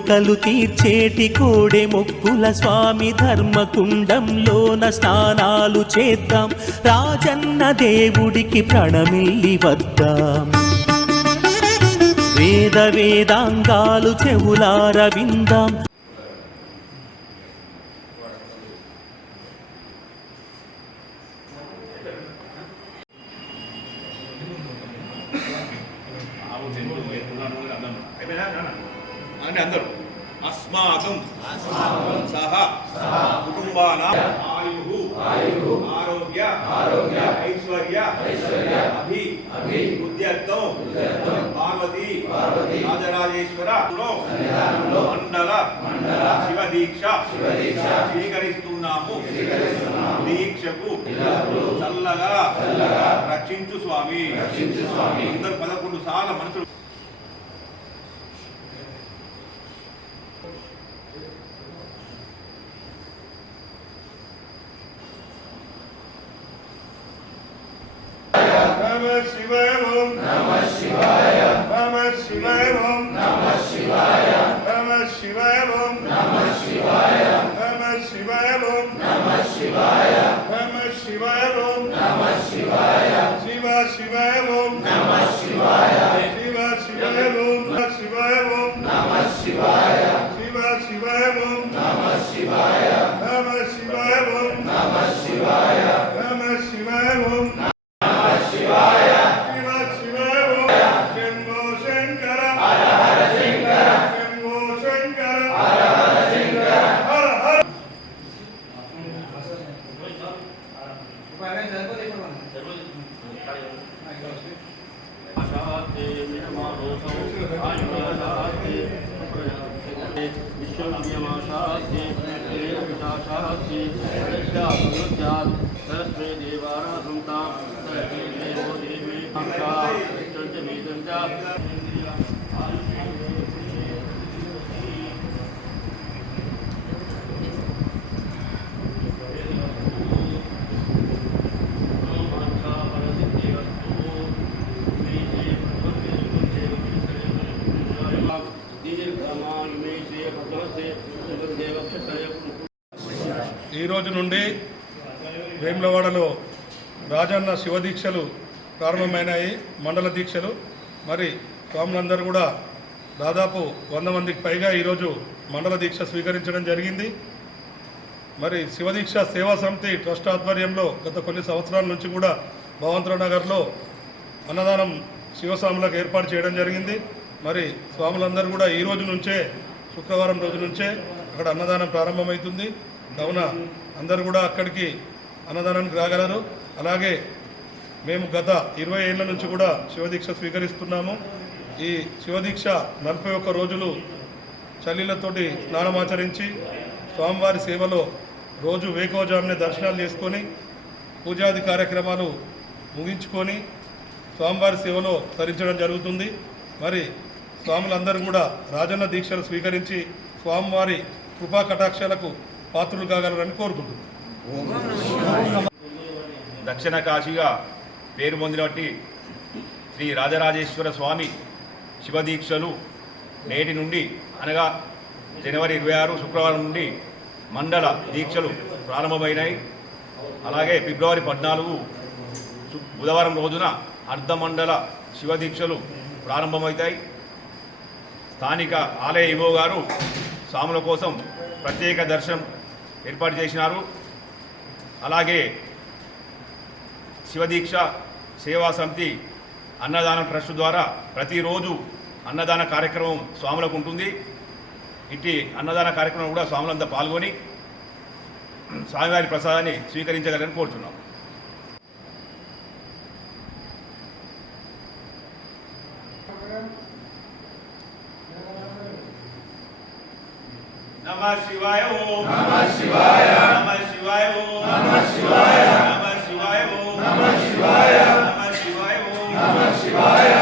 కోరికలు తీర్చేటి కోడె మొక్కుల స్వామి ధర్మకుండంలోన స్నానాలు చేద్దాం, రాజన్న దేవుడికి ప్రణమిల్లి వద్దాం. వేద వేదాంగాలు చెవులార విందాం. అందరూ అస్మాకం సహ కుటుంబానాం ఆయు ఆరోగ్య ఐశ్వర్య అభివృద్ధ్యర్థం పార్వతీ రాజరాజేశ్వర మండల శివదీక్ష స్వీకరిస్తున్నాము. దీక్షకు చల్లగా రక్షించు స్వామి. అందరూ 11 సార్లు మనసులు Namah Shivaya, Namah Shivaya, Namah Shivaya, Namah Shivaya, Namah Shivaya, Namah Shivaya, Namah Shivaya, Namah Shivaya, Namah Shivaya, Namah Shivaya, Shiva Shivaya, Namah Shivaya, Shiva Shivaya, Namah Shivaya, Namah Shivaya, Shiva Shivaya, Namah Shivaya, Namah Shivaya, Namah Shivaya, Namah Shivaya. ఈ రోజు నుండి వేములవాడలో రాజన్న శివదీక్షలు ప్రారంభమైనాయి, మండల దీక్షలు. మరి స్వాములందరూ కూడా దాదాపు 100 మందికి పైగా ఈరోజు మండల దీక్ష స్వీకరించడం జరిగింది. మరి శివదీక్ష సేవా సమితి ట్రస్ట్ ఆధ్వర్యంలో గత కొన్ని సంవత్సరాల నుంచి కూడా భగవంతరావు నగర్లో అన్నదానం శివస్వాములకు ఏర్పాటు చేయడం జరిగింది. మరి స్వాములందరూ కూడా ఈ రోజు నుంచే, శుక్రవారం రోజు నుంచే అక్కడ అన్నదానం ప్రారంభమవుతుంది. కావున అందరూ కూడా అక్కడికి అన్నదానానికి రాగలరు. అలాగే మేము గత 20 ఏళ్ల నుంచి కూడా శివదీక్ష స్వీకరిస్తున్నాము. ఈ శివదీక్ష 41 రోజులు చల్లీలతోటి స్నానమాచరించి స్వామివారి సేవలో రోజు వేకోజామునే దర్శనాలు చేసుకొని పూజాది కార్యక్రమాలు ముగించుకొని స్వామివారి సేవలో తరించడం జరుగుతుంది. మరి స్వాములందరూ కూడా రాజన్న దీక్షలు స్వీకరించి స్వామివారి కృపా కటాక్షాలకు పాత్రులు కాగలరని కోరుకుంటున్నాను. దక్షిణ కాశీగా పేరు పొందినట్టి శ్రీ రాజరాజేశ్వర స్వామి శివదీక్షలు నేటి నుండి అనగా జనవరి 26 శుక్రవారం నుండి మండల దీక్షలు ప్రారంభమైనాయి. అలాగే ఫిబ్రవరి 14 బుధవారం రోజున అర్ధమండల శివదీక్షలు ప్రారంభమవుతాయి. స్థానిక ఆలయ ఈవో గారు స్వాముల కోసం ప్రత్యేక దర్శనం ఏర్పాటు చేసినారు. అలాగే శివదీక్ష సేవా సమితి అన్నదాన ట్రస్ట్ ద్వారా ప్రతిరోజు అన్నదాన కార్యక్రమం స్వాములకు ఉంటుంది. ఇట్టి అన్నదాన కార్యక్రమం కూడా స్వాములంతా పాల్గొని స్వామివారి ప్రసాదాన్ని స్వీకరించగలని కోరుతున్నాం. नमः शिवाय ओम नमः शिवाय नमः शिवाय ओम नमः शिवाय नमः शिवाय ओम नमः शिवाय नमः शिवाय ओम नमः शिवाय